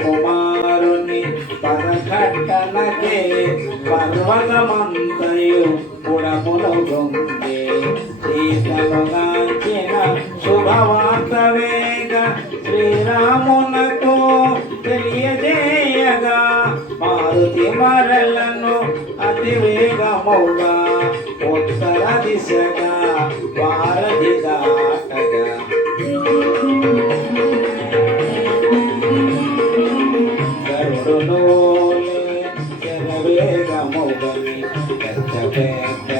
కుమారుని పరకట్టనకే పర్వతమంతయు పుడములుగుండే సీతలుగాంచిన శుభవార్త వేగ శ్రీరామునకు తెలియజేయగా మారుతి మరలను అతి వేగముగా ఉత్తర దిశగా వారధి దాటగా గరుడులోలే శరవేగముగని పెద్ద పెద్ద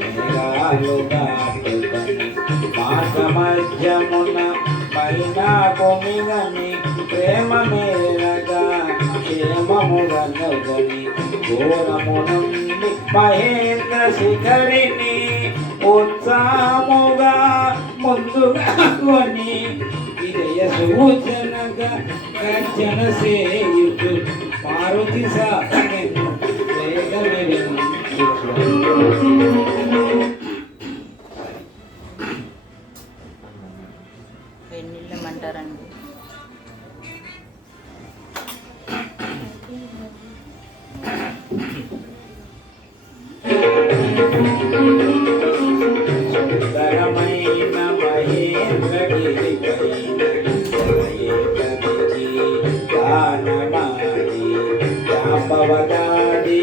మేఘాలు దాటుకొని మార్గ మధ్యమున పైన కొమిగని ప్రేమ మేరగా క్షేమముగనుగని ఘోరమునంది మహేంద్ర శిఖరిని ఉత్సాహముగా ముందుగా కొని విజయ సూచనగా గర్జన సేయుచు మారుతి సాగను వేగమెలను పెళ్ళిళ్ళమంటారండి. సుందరమైన మహేంద్రగిరి గానమాడి జాంబవదాడి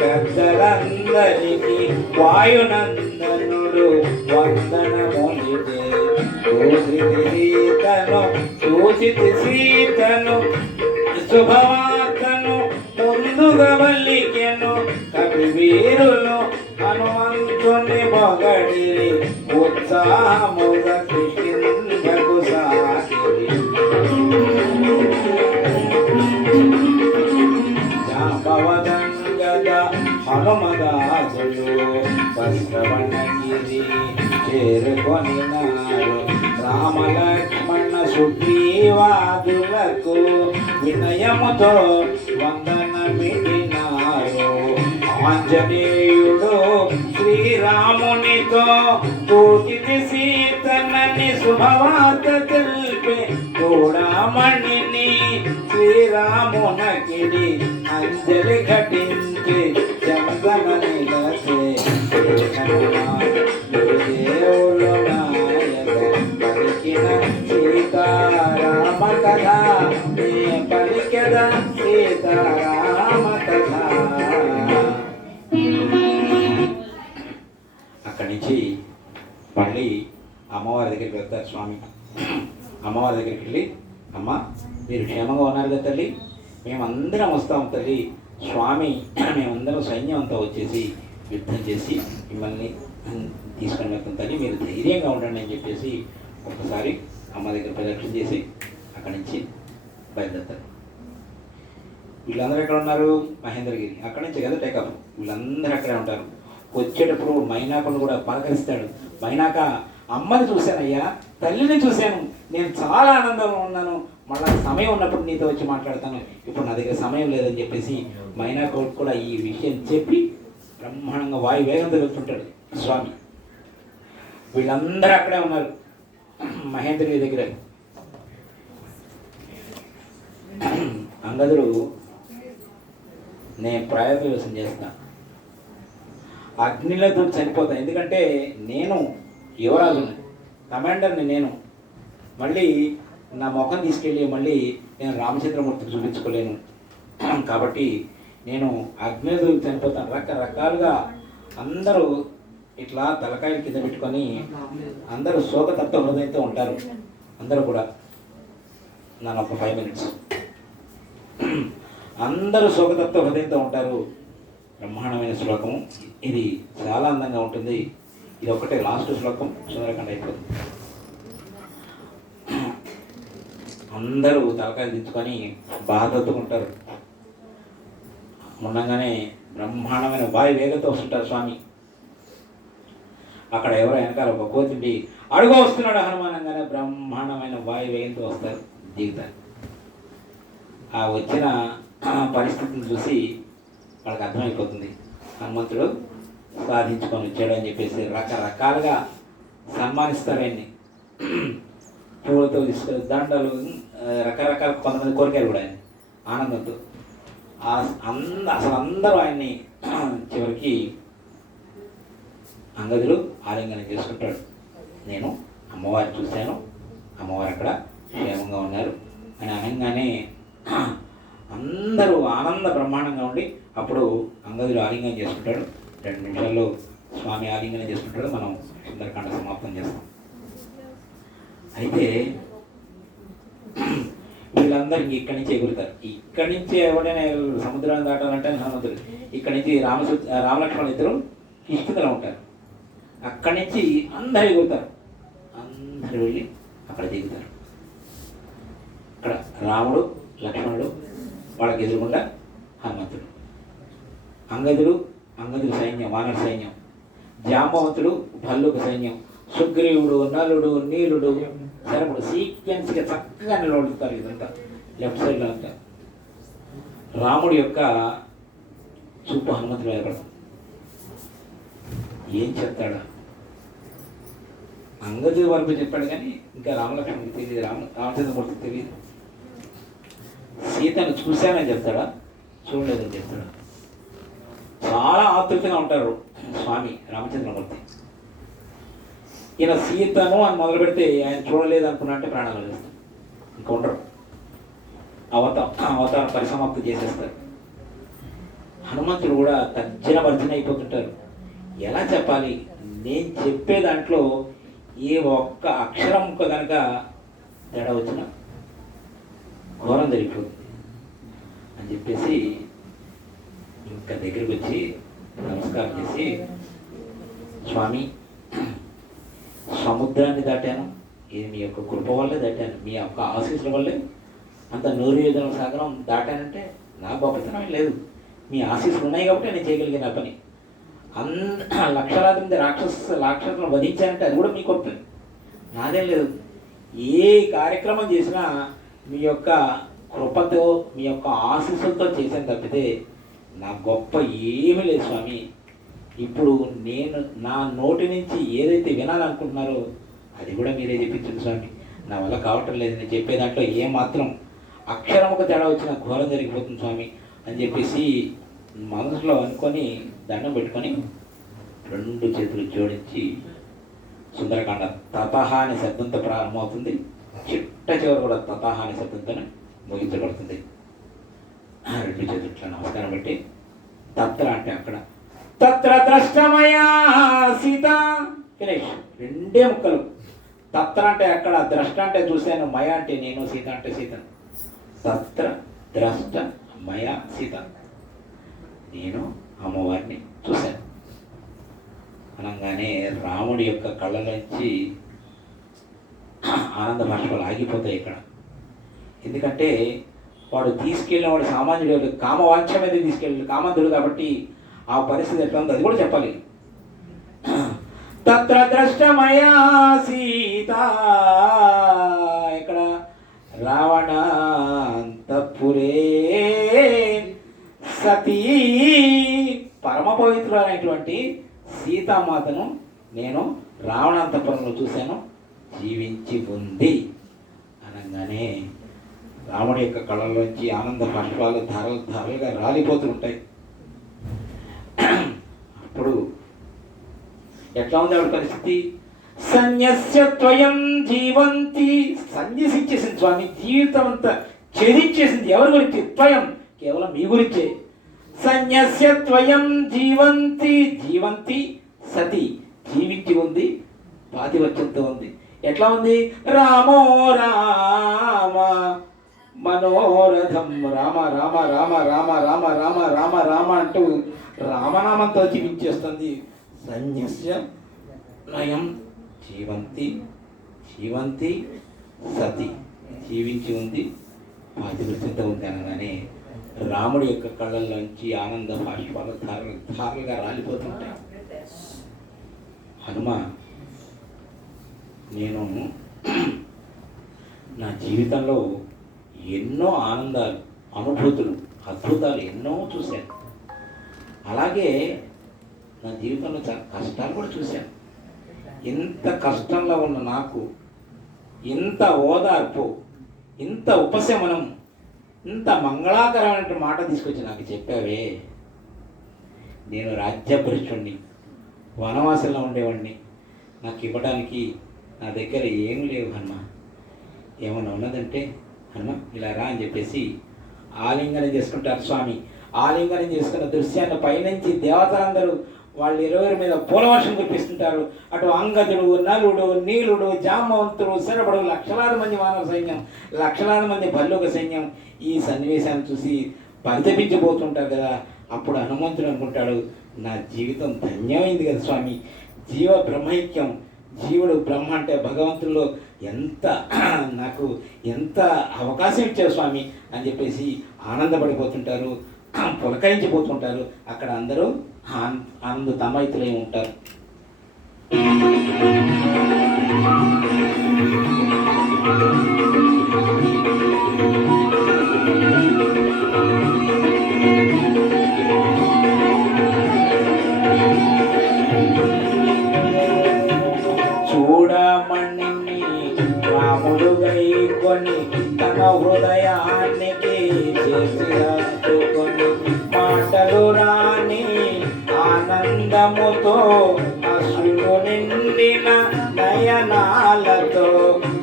పెద్దలందరికీ వాయునందనుడు వందనములిదే చూచితి సీతను శుభవార్తను ముందుగా వల్లికెను కవి వీరులు హనుమంతుని పొగడిరి ఉత్సాహముగా కృష్ణకు సాగిరి జాంబవదంగద హనుమదాసులు వస్త్రవణగిరి చేరుకొనినారు రామలక్ష్మణ సుగ్రీవాదులకు వినయముతో వందనమిడినారు ఆంజనేయుడు శ్రీరామునితో పూజితి సీతనని శుభవార్త తెలిపే చూడమణిని శ్రీరామునకిడి అంజలి ఘటించి చందనని గసే దేవుడు నాయక పలికిన సీతారామ కథ పలికద సీతారామ కథ. అక్కడి నుంచి మళ్ళీ అమ్మవారి దగ్గరికి వెళ్తారు స్వామి. అమ్మవారి దగ్గరికి వెళ్ళి, అమ్మ మీరు క్షేమంగా ఉన్నారు కదా తల్లి, మేమందరం వస్తాము తల్లి. స్వామి మేమందరం సైన్యం అంతా వచ్చేసి యుద్ధం చేసి మిమ్మల్ని తీసుకొని వెళ్తాం తల్లి, మీరు ధైర్యంగా ఉండండి అని చెప్పేసి ఒకసారి అమ్మ దగ్గర ప్రదక్షిణ చేసి అక్కడి నుంచి బయలుదేరుతారు. వీళ్ళందరూ ఎక్కడ ఉన్నారు? మహేంద్రగిరి. అక్కడి నుంచి కదా టేకప్. వీళ్ళందరూ అక్కడే ఉంటారు. వచ్చేటప్పుడు మైనాకును కూడా పలకరిస్తాడు. మైనాక అమ్మని చూశానయ్యా, తల్లిని చూశాను, నేను చాలా ఆనందంగా ఉన్నాను, మళ్ళీ సమయం ఉన్నప్పుడు నీతో వచ్చి మాట్లాడతాను, ఇప్పుడు నా దగ్గర సమయం లేదని చెప్పేసి మైనాకు కూడా ఈ విషయం చెప్పి బ్రహ్మాండంగా వాయు వేగం తిరుగుతుంటాడు స్వామి. వీళ్ళందరూ అక్కడే ఉన్నారు మహేంద్రగిరి దగ్గర. అంగదుడు, నేను ప్రాయోపవేశం చేస్తున్నా, అగ్నిలో చనిపోతాను, ఎందుకంటే నేను యువరాజుని, కమాండర్ని నేను, మళ్ళీ నా ముఖం తీసుకెళ్ళి మళ్ళీ నేను రామచంద్రమూర్తికి చూపించుకోలేను, కాబట్టి నేను అగ్నిలో చనిపోతాను. రకరకాలుగా అందరూ ఇట్లా తలకాయలు కింద పెట్టుకొని అందరూ శోకతత్వ హృదయంతో ఉంటారు. అందరూ కూడా నన్ను ఒక 5 minutes అందరూ శోకతత్వ హృదయంతో ఉంటారు. బ్రహ్మాండమైన శ్లోకము ఇది, చాలా అందంగా ఉంటుంది. ఇది ఒకటే లాస్ట్ శ్లోకం, సుందరకాండ అయిపోతుంది. అందరూ తలకాయలు దించుకొని బాధతుకుంటారు. ఉండగానే బ్రహ్మాండమైన వాయు వేగంతో వస్తుంటారు స్వామి. అక్కడ ఎవరో వెనకాల ఒక కోతిండి అడుగు వస్తున్నాడు హనుమానంగానే బ్రహ్మాండమైన వాయు వేగంతో వస్తారు, దిగుతారు. ఆ వచ్చిన పరిస్థితిని చూసి వాళ్ళకి అర్థమైపోతుంది, హనుమంతుడు సాధించుకొని వచ్చాడు అని చెప్పేసి రకరకాలుగా సన్మానిస్తారు ఆయన్ని. పూలతో తీసుకొని దండలు, రకరకాల కొంతమంది కోరికలు కూడా ఆయన ఆనందంతో అసలు అందరూ ఆయన్ని చివరికి అంగదులు ఆలింగనం చేసుకుంటాడు. నేను అమ్మవారిని చూశాను, అమ్మవారు అక్కడ క్షేమంగా ఉన్నారు అని అనగానే అందరూ ఆనంద బ్రహ్మాండంగా ఉండి అప్పుడు అంగదులు ఆలింగనం చేసుకుంటాడు. 2 నిమిషాల్లో స్వామి ఆలింగనం చేసుకుంటాడు. మనం సుందరకాండ సమాప్తం చేస్తాం. అయితే వీళ్ళందరూ ఇక్కడి నుంచి ఎగురుతారు. ఇక్కడి నుంచి ఎవడైనా సముద్రాన్ని దాటాలంటే హనుమంతుడు, ఇక్కడి నుంచి రామలక్ష్మణులు ఇద్దరు కిష్కిందలో ఉంటారు. అక్కడి నుంచి అందరు ఎగురుతారు. అందరు వెళ్ళి అక్కడ దిగుతారు. అక్కడ రాముడు లక్ష్మణుడు, వాళ్ళకి ఎదురుకుండా హనుమంతుడు, అంగదుడు సైన్యం, వానర సైన్యం, జాంబవంతుడు భల్లుక సైన్యం, సుగ్రీవుడు, నలుడు, నీలుడు, శరముడు సీక్వెన్స్గా చక్కగా నిలబడుతారు. ఇదంతా లెఫ్ట్ సైడ్లో అంతా. రాముడి యొక్క చూపు హనుమంతుడు ఏర్పడతాం. ఏం చెప్తాడా? అంగదుడి వరకు చెప్పాడు కానీ ఇంకా రామలక్ష్మణుడికి తెలియదు, రామచంద్రమూర్తికి తెలియదు. సీతను చూశానని చెప్తాడా, చూడలేదని చెప్తాడా? చాలా ఆతృతగా ఉంటారు స్వామి రామచంద్రమూర్తి. ఈయన సీతను అని మొదలు పెడితే ఆయన చూడలేదు అనుకున్నా అంటే ప్రాణాలు వదిలేస్తారు, ఇంకా ఉండరు. అవతారం పరిసమాప్తి చేసేస్తారు. హనుమంతుడు కూడా తర్జన భర్జన అయిపోతుంటారు. ఎలా చెప్పాలి? నేను చెప్పే దాంట్లో ఏ ఒక్క అక్షరం కనుక తేడా వచ్చినా ఘోరం జరిగిపోతుంది అని చెప్పేసి ఇంకా దగ్గరికి వచ్చి నమస్కారం చేసి, స్వామి సముద్రాన్ని దాటాను, ఇది మీ యొక్క కృప వల్లే దాటాను, మీ యొక్క ఆశీస్సుల వల్లే అంత 100 సాగరం దాటానంటే నా గొప్పతనం లేదు, మీ ఆశీస్సులు ఉన్నాయి కాబట్టి నేను చేయగలిగిన పని. లక్షలాది మంది రాక్షసులను వధించానంటే అది కూడా మీ గొప్ప, నాదేం లేదు. ఏ కార్యక్రమం చేసినా మీ యొక్క కృపతో మీ యొక్క ఆశీస్సులతో చేశాను తప్పితే నా గొప్ప ఏమీ లేదు స్వామి. ఇప్పుడు నేను నా నోటి నుంచి ఏదైతే వినాలనుకుంటున్నారో అది కూడా మీరే చెప్పించండి స్వామి, నా వల్ల కావటం లేదు. నేను చెప్పే దాంట్లో ఏమాత్రం అక్షరముకు తేడా వచ్చిన ఘోరం జరిగిపోతుంది స్వామి అని చెప్పేసి మనసులో అనుకొని దండం పెట్టుకొని 2 చేతులు జోడించి సుందరకాండ తతహ అనే శబ్దంతో ప్రారంభమవుతుంది. చిట్ట చివరి కూడా తతహ అనే శబ్దంతోనే ముగించబడుతుంది. 2 చేతులు ఇట్లా నమస్కారం పెట్టి తత్ర అంటే అక్కడ, తత్ర ద్రష్టమయా సీత గణేష్ 2 ముక్కలు. తత్ర అంటే అక్కడ, ద్రష్ట అంటే చూశాను, మయ అంటే నేను, సీత అంటే సీత. తత్ర ద్రష్ట మయ సీత, నేను అమ్మవారిని చూశాను అనగానే రాముడి యొక్క కళ్ళలోంచి ఆనంద భాష్పాలు ఆగిపోతాయి ఇక్కడ. ఎందుకంటే వాడు తీసుకెళ్ళిన వాడు సామాన్యుడు, కామవాంఛ మీద తీసుకెళ్ళి కామంతుడు కాబట్టి ఆ పరిస్థితి ఎట్లా ఉందో అది కూడా చెప్పాలి. తత్ర ద్రష్టమయా సీత, ఇక్కడ రావణాంతఃపురే సతీ, పరమ పవిత్రులైనటువంటి సీతామాతను నేను రావణాంతపురంలో చూశాను, జీవించి ఉంది అనగానే రాముడి యొక్క కళ్ళలోంచి ఆనంద బాష్పాలు ధారలుగా రాలిపోతుంటాయి. అప్పుడు ఎట్లా ఉంది ఆవిడ పరిస్థితి? సన్యస్య త్వయం జీవంతి, సన్యసించేసింది స్వామి, జీవితం అంతా ఛేదించేసింది. ఎవరి గురించి? త్వయం, కేవలం మీ గురించే. సన్యస్య త్వయం జీవంతి సతి, జీవించి ఉంది, పాతివత్యంతో ఉంది. ఎట్లా ఉంది? రామో రామ మనోరథం, రామ రామ రామ రామ రామ రామ రామ రామ అంటూ రామనామంతో జీవించేస్తుంది. సన్యస్య నయం జీవంతి సతి, జీవించి ఉంది, పాతివృత్యంతో ఉంది అనగానే రాముడి యొక్క కళ్ళల్లోంచి ఆనంద బాష్పాలు ధారలుగా రాలిపోతుంటాయి. హనుమ, నేను నా జీవితంలో ఎన్నో ఆనందాలు, అనుభూతులు, అద్భుతాలు ఎన్నో చూశాను. అలాగే నా జీవితంలో చాలా కష్టాలు కూడా చూశాను. ఇంత కష్టంలో ఉన్న నాకు ఇంత ఓదార్పు, ఇంత ఉపశమనం ఇంత మంగళాకరమైన మాట తీసుకొచ్చి నాకు చెప్పావే. నేను రాజ్యపురుషుణ్ణి, వనవాసంలో ఉండేవాడిని, నాకు ఇవ్వడానికి నా దగ్గర ఏం లేవు హనుమ. ఏమన్నా ఉన్నదంటే హనుమ ఇలా రా అని చెప్పేసి ఆలింగనం చేసుకుంటారు స్వామి. ఆలింగనం చేసుకున్న దృశ్యాన్ని పైనుంచి దేవతలందరూ వాళ్ళు 20 మీద పూలవర్షం కురిపిస్తుంటారు. అటు అంగదుడు, నలుడు, నీలుడు, జామవంతుడు, శరభుడు, లక్షలాది మంది మానవ సైన్యం, లక్షలాది మంది భల్లుక సైన్యం ఈ సన్నివేశాన్ని చూసి పరితపించిపోతుంటారు కదా. అప్పుడు హనుమంతుడు అనుకుంటాడు, నా జీవితం ధన్యమైంది కదా స్వామి. జీవ బ్రహ్మైక్యం, జీవుడు బ్రహ్మ అంటే భగవంతుల్లో నాకు ఎంత అవకాశం ఇచ్చావు స్వామి అని చెప్పేసి ఆనందపడిపోతుంటారు, పులకరించిపోతుంటారు. అక్కడ అందరూ ఆనంద తమైతులై ఉంటారు. చూడమణి రాముడు గైకొని తన హృదయానికి చేసి హత్తుకొని మాటలు రాని ఆనందముతో అశ్రులు నిండిన నయనాలతో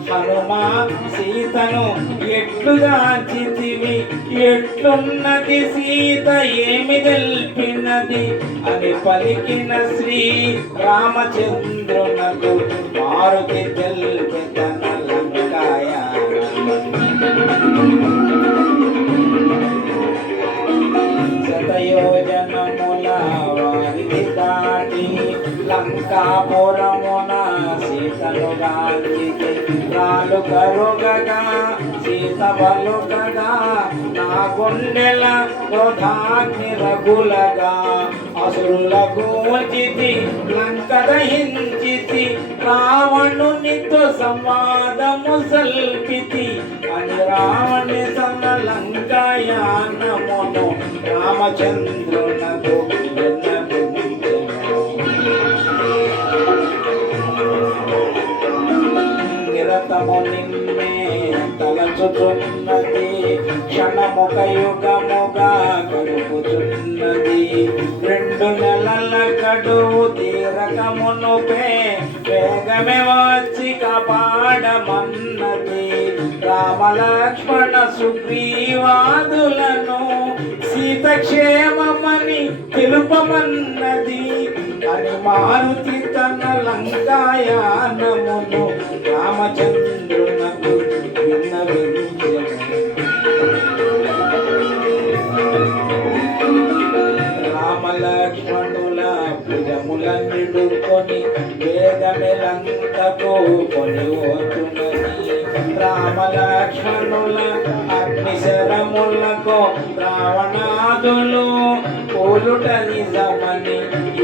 హనుమా సీతను ఎట్లుగాచితివి, ఎట్లున్నది సీత ఏమి తెల్పినది అని పలికిన శ్రీ రామచంద్రునకు మారుతి తెల్పి తన లంకాయ. శతయోజనముల వారిని దాటి లంకాపురమున సీతను గాంచితే రాలు కరుగగా సీత బలుకగా నా గుండెల క్రోధాగ్ని రగులగా అసురుల గోచితి లంక దహించితి రావణునితో సంవాదము సల్పితి అని రావణి సన్న లంకాయానమును రామచంద్రునకు నిరతము నిన్నే తలచుచున్నది, క్షణముక యుగముగా గడుపుచున్నది. 2 నెలల గడువు తీరకమునుపే వేగమే వచ్చి కాపాడమన్నది. రామలక్ష్మణ సుగ్రీవాదులను సీతక్షేమమని తెలుపమన్నది అని మారుతి తన లంకాయానమును రామచంద్రునకు విన్నవించెను. రామలక్ష్మణుల భుజముల నిడుకొని వేగమే లంకకు కొని పోతున్నది. రామలక్ష్మణుల అగ్నిశరములకు రావణాదులు పోలుట నిజమని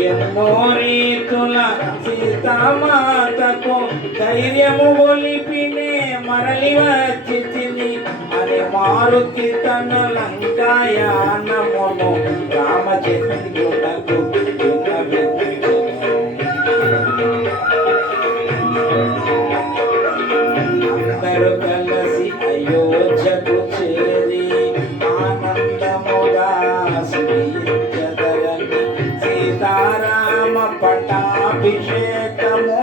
ఎన్నో రీతుల సీతామాతకు ధైర్యము ఒలిపినే మరలి వచ్చి తిని అని మారుతి తన లంకాయానమును రామచంద్రునకు విన్నవించెను. అందరూ కలిసి అయోధ్యకు చేరి ఆనందముగా స్మరించెదరని సీతారామ పట్టాభిషేకము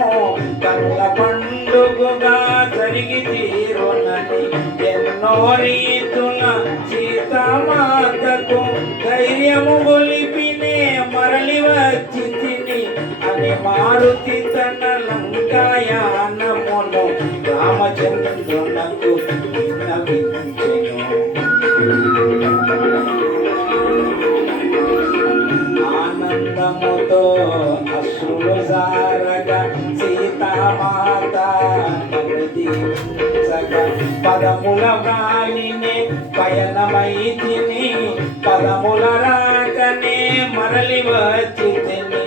కళ్ళ పండుగగా జరిగి తీరునని ఎన్నో రీతుల సీతామాతకు ధైర్యము ఒలిపినే మరలి వచ్చి తిని అని మారుతి తన లంకాయానమును రామచంద్రునకు విన్నవించెను. ఆనందముతో అశ్రులు జారగా సీతామాత పదముల గాలినే పయనమైతిని, పదముల రాకనే మరలి వచ్చి తిని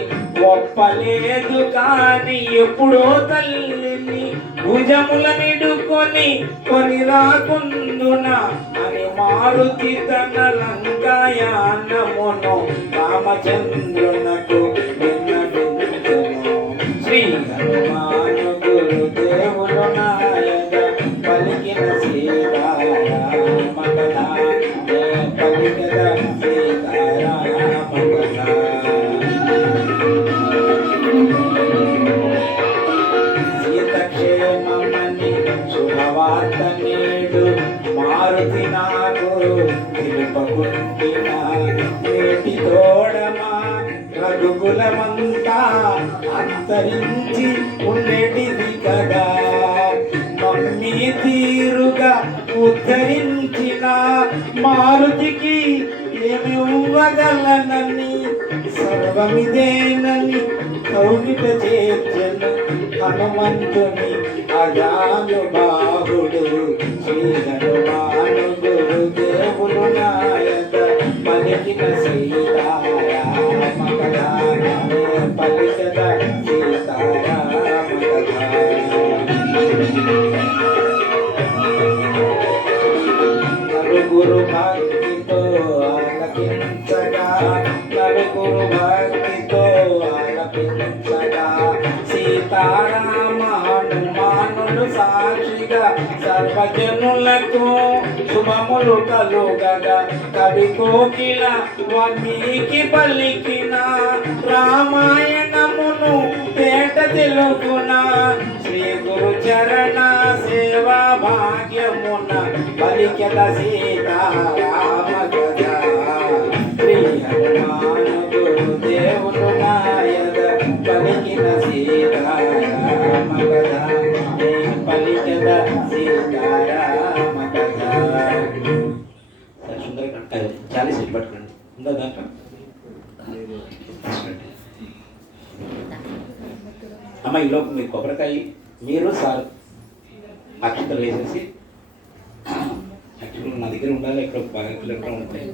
ఒప్పలేదు కాని ఎప్పుడో తల్లిని భుజముల నిడుకొని కొని రాకుందున అని మారుతి తన లంకాయానమును రామచంద్రునకు విన్నవించెను. శ్రీ హనుమాను గురుదేవులు నాయక పలికిన సీతారామ కథ సీతక్షేమమని శుభవార్త నేడు మారుతి నాకు తెలుపకుండిన నేటి తోడమా రఘుకులమంతా అంతరించి ఉండేటిది కదా మమ్మీ తీరుగా ఉద్ధరించిన మారుతికి ఏమి ఇవ్వగలనని సర్వమిదేనని కౌగిట చేర్చను హనుమంతుని అజానుబాహుడు శ్రీ హనుమాను గురుదేవులు నాయక పలికిన సీతారామ కథ పలికద సీతారామ కథ నలుగురు భక్తితో ఆలకించగా నలుగురు భక్తితో ఆలకించగా సీతారామ హనుమానులు సాక్షిగా సర్వజనులకు శుభములు కలుగగా కవి కోకిల వాల్మీకి పలికిన రామాయణమును పేట తెలుగున శ్రీ గురు చరణ సేవా భాగ్యమున పలికెద సీతారామ కథ శ్రీ హనుమాను గురుదేవులు నాయక పలికిన సీతారామ కథ పలికెద సీతారామ కథ. సుందరంగా చాలా సెట్ పట్టుకోండి ఉందా దాంట్లో అమ్మ ఈలోపు మీరు కొబ్బరికాయ మీరు సార్ అక్షతలు వేసేసి అక్షతలు నా దగ్గర ఉండాలి ఇక్కడ అక్షతలు ఎక్కడ ఉంటాయి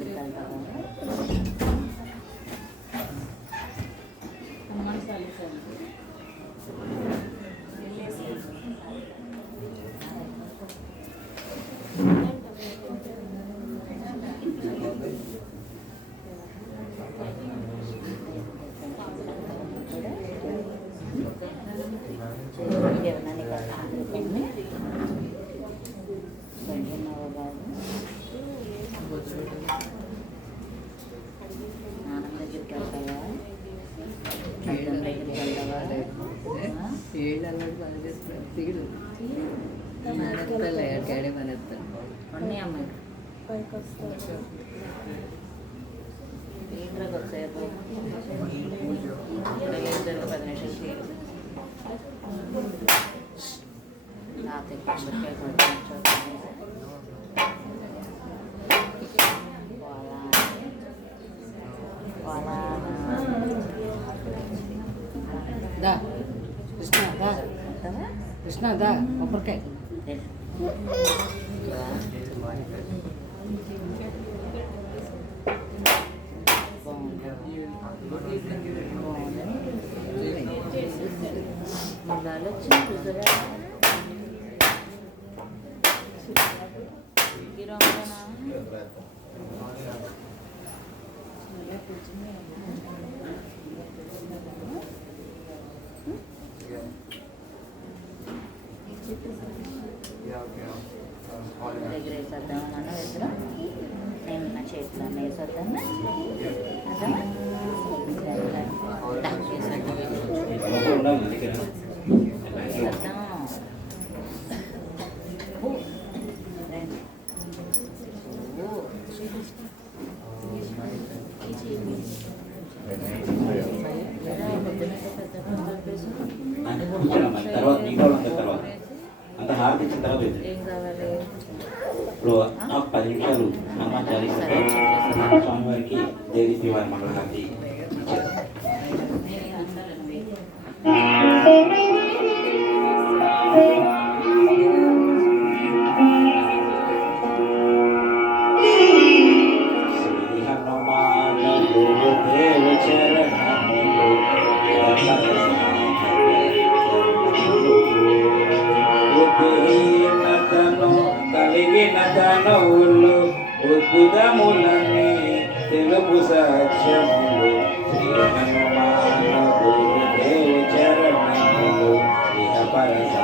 కృష్ణ దా కొబ్బరికాయ దగ్గర వేసేద్దామా మనం ఇద్దరం నేను నా చేతిలో వేసేద్దామా అదమ్మా తర్వాత మిగతా తర్వాత అంత హారతి ఇచ్చిన తర్వాత ఇప్పుడు 10 నిమిషాలు హనుమాన్ చాలీసా స్వామివారికి దేవి వారి మంగళహారతి ఇచ్చారు. శ్రీ హనుమాన్ గురుదేవ చరణములు కలిగిన తనవులు ఉద్భుతములని తెలుపు సత్యములు శ్రీ హనుమాన గురుదేవ చరణములు ఇహ పరస